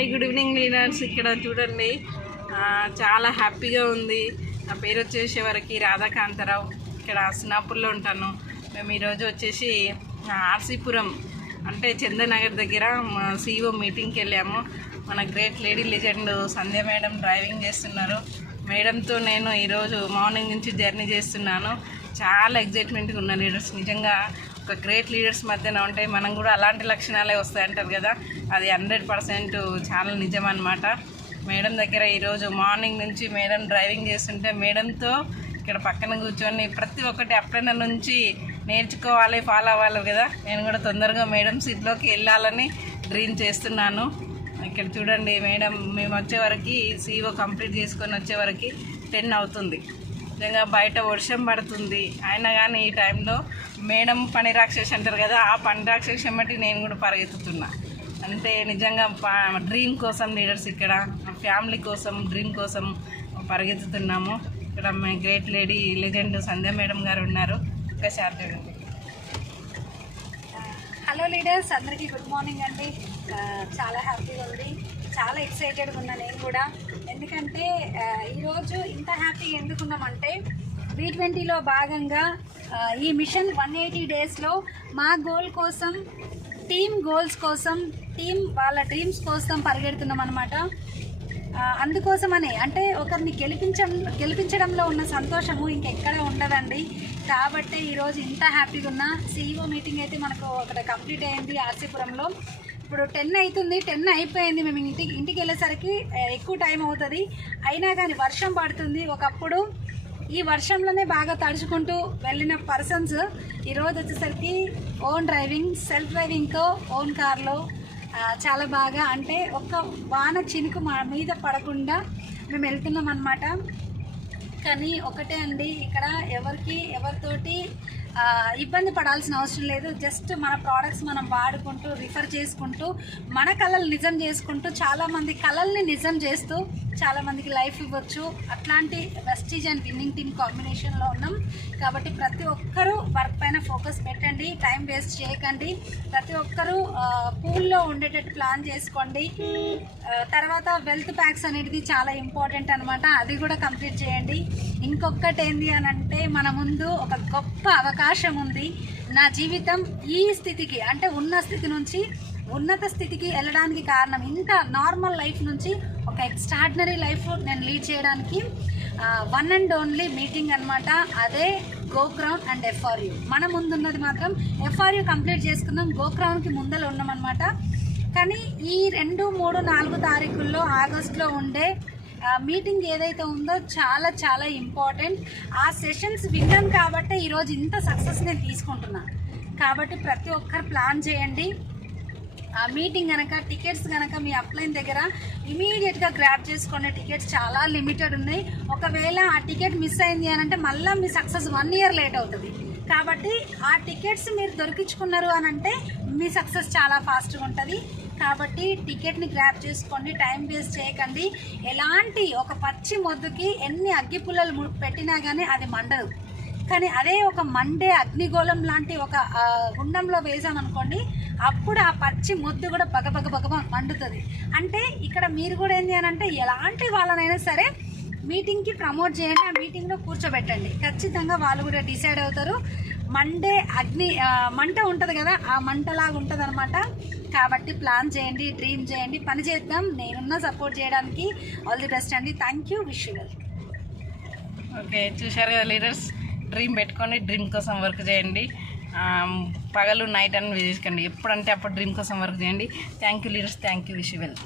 Hi good evening లీనర్స్ ఇక్కడ చూడండి. చాలా హ్యాపీగా ఉంది. నా పేరు వచ్చేసే వరకు రాధాకాంతరావు. ఇక్కడ స్నాపూర్లో ఉంటాను. మేము ఈరోజు వచ్చేసి ఆర్సీపురం అంటే చందనగర్ దగ్గర సీఓ మీటింగ్కి వెళ్ళాము. మన great lady legend Sandhya madam driving చేస్తున్నారు. మేడంతో నేను ఈరోజు మార్నింగ్ నుంచి జర్నీ చేస్తున్నాను. చాలా ఎగ్జైట్మెంట్గా ఉన్న లీడర్స్ నిజంగా ఒక గ్రేట్ లీడర్స్ మధ్యన ఉంటే మనం కూడా అలాంటి లక్షణాలే వస్తాయంటారు కదా. అది హండ్రెడ్ పర్సెంట్ చాలా నిజం అనమాట మేడం దగ్గర ఈరోజు మార్నింగ్ నుంచి మేడం డ్రైవింగ్ చేస్తుంటే మేడంతో ఇక్కడ పక్కన కూర్చొని ప్రతి ఒక్కటి అప్పుడైనా నుంచి నేర్చుకోవాలి ఫాలో అవ్వాలి కదా. నేను కూడా తొందరగా మేడం సీట్లోకి వెళ్ళాలని డ్రీమ్ చేస్తున్నాను. ఇక్కడ చూడండి మేడం మేము వచ్చేవరకు సీఓ కంప్లీట్ చేసుకొని వచ్చేవరకు టెన్ అవుతుంది. నిజంగా బయట వర్షం పడుతుంది. అయినా కానీ ఈ టైంలో మేడం పని రాక్షసి అంటారు కదా ఆ పని రాక్షసి బట్టి నేను కూడా పరిగెత్తుతున్నా. అంటే నిజంగా డ్రీమ్ కోసం లీడర్స్ ఇక్కడ ఫ్యామిలీ కోసం డ్రీమ్ కోసం పరిగెత్తుతున్నాము. ఇక్కడ great lady legend Sandhya madam గారు ఉన్నారు. ఒకసారి చూడండి. హలో లీడర్స్ అందరికీ గుడ్ మార్నింగ్ అండి. చాలా హ్యాపీగా ఉంది. చాలా ఎక్సైటెడ్గా ఉన్నా నేను కూడా. ఎందుకంటే ఈరోజు ఇంత హ్యాపీ ఎందుకున్నామంటే బీ ట్వంటీలో భాగంగా ఈ మిషన్ వన్ ఎయిటీ డేస్లో మా గోల్ కోసం టీమ్ గోల్స్ కోసం టీమ్ వాళ్ళ డ్రీమ్స్ కోసం పరిగెడుతున్నాం అనమాట అందుకోసమనే అంటే ఒకరిని గెలిపించడం గెలిపించడంలో ఉన్న సంతోషము ఇంకెక్కడ ఉండదండి. కాబట్టి ఈరోజు ఇంత హ్యాపీగా ఉన్న సీఈఓ మీటింగ్ అయితే మనకు ఒకటి కంప్లీట్ అయింది ఆర్సీపురంలో. ఇప్పుడు టెన్ అవుతుంది టెన్ అయిపోయింది. మేము ఇంటికి ఇంటికి వెళ్ళేసరికి ఎక్కువ టైం అవుతుంది. అయినా కానీ వర్షం పడుతుంది. ఒకప్పుడు ఈ వర్షంలోనే బాగా తడుచుకుంటూ వెళ్ళిన పర్సన్స్ ఈరోజు వచ్చేసరికి ఓన్ డ్రైవింగ్ సెల్ఫ్ డ్రైవింగ్తో ఓన్ కార్లో చాలా బాగా అంటే ఒక్క వాన చినుకు మా మీద పడకుండా మేము వెళ్తున్నాం అనమాట కానీ ఒకటే అండి ఇక్కడ ఎవరికి ఎవరితోటి ఇబ్బంది పడాల్సిన అవసరం లేదు. జస్ట్ మన ప్రోడక్ట్స్ మనం వాడుకుంటూ రిఫర్ చేసుకుంటూ మన కళలు నిజం చేసుకుంటూ చాలామంది కళల్ని నిజం చేస్తూ చాలామందికి లైఫ్ ఇవ్వచ్చు. అట్లాంటి వెస్టీజ్ అండ్ విన్నింగ్ టీమ్ కాంబినేషన్లో ఉన్నాం. కాబట్టి ప్రతి ఒక్కరూ పైన ఫోకస్ పెట్టండి టైం వేస్ట్ చేయకండి. ప్రతి ఒక్కరూ పూల్లో ఉండేటట్టు ప్లాన్ చేసుకోండి. తర్వాత వెల్త్ ప్యాక్స్ అనేది చాలా ఇంపార్టెంట్ అనమాట అది కూడా కంప్లీట్ చేయండి. ఇంకొకటి ఏంటి అని అంటే మన ముందు ఒక గొప్ప అవకాశం ఉంది. నా జీవితం ఈ స్థితికి అంటే ఉన్న స్థితి నుంచి ఉన్నత స్థితికి వెళ్ళడానికి కారణం ఇంత నార్మల్ లైఫ్ నుంచి ఒక ఎక్స్ట్రాడినరీ లైఫ్ నేను లీడ్ చేయడానికి వన్ అండ్ ఓన్లీ మీటింగ్ అనమాట అదే గోక్రౌన్ అండ్ ఎఫ్ఆర్యూ మన ముందున్నది మాత్రం ఎఫ్ఆర్యూ కంప్లీట్ చేసుకున్నాం గోక్రౌన్కి ముందర ఉన్నామన్నమాట. కానీ ఈ రెండు మూడు నాలుగు తారీఖుల్లో ఆగస్టులో ఉండే మీటింగ్ ఏదైతే ఉందో చాలా చాలా ఇంపార్టెంట్ ఆ సెషన్స్ విన్నాను కాబట్టి ఈరోజు ఇంత సక్సెస్ నేను తీసుకుంటున్నాను కాబట్టి ప్రతి ఒక్కరు ప్లాన్ చేయండి. మీటింగ్ కనుక టికెట్స్ కనుక మీ అప్లైన్ దగ్గర ఇమీడియట్గా గ్రాప్ చేసుకునే టికెట్స్ చాలా లిమిటెడ్ ఉన్నాయి. ఒకవేళ ఆ టికెట్ మిస్ అయింది అని అంటే మళ్ళీ మీ సక్సెస్ వన్ ఇయర్ లేట్ అవుతుంది. కాబట్టి ఆ టికెట్స్ మీరు దొరికించుకున్నారు అని అంటే మీ సక్సెస్ చాలా ఫాస్ట్గా ఉంటుంది. కాబట్టి టికెట్ని గ్రాప్ చేసుకోండి. టైం వేస్ట్ చేయకండి. ఎలాంటి ఒక పచ్చి మొద్దుకి ఎన్ని అగ్గి పుల్లలు ము- పెట్టినా కానీ అది మండదు. కానీ అదే ఒక మండే అగ్నిగోళం లాంటి ఒక గుండంలో వేసామనుకోండి అప్పుడు ఆ పచ్చి ముద్దు కూడా బగబగ బగబ మండుతుంది. అంటే ఇక్కడ మీరు కూడా ఏంటి అని అంటే ఎలాంటి వాళ్ళనైనా సరే మీటింగ్కి ప్రమోట్ చేయండి ఆ మీటింగ్లో కూర్చోబెట్టండి. ఖచ్చితంగా వాళ్ళు కూడా డిసైడ్ అవుతారు. మండే అగ్ని మంట ఉంటుంది కదా ఆ మంటలాగా ఉంటుంది అనమాట కాబట్టి ప్లాన్ చేయండి డ్రీమ్ చేయండి పని చేద్దాం. నేనున్న సపోర్ట్ చేయడానికి ఆల్ ది బెస్ట్ అండి. Thank you. Wish you okay చూశారు కదా లీడర్స్? డ్రీమ్ పెట్టుకొని డ్రీమ్ కోసం వర్క్ చేయండి. పగలు నైట్ అని చేసుకోండి ఎప్పుడంటే అప్పుడు డ్రీమ్ కోసం వర్క్ చేయండి. Thank you leaders thank you wish well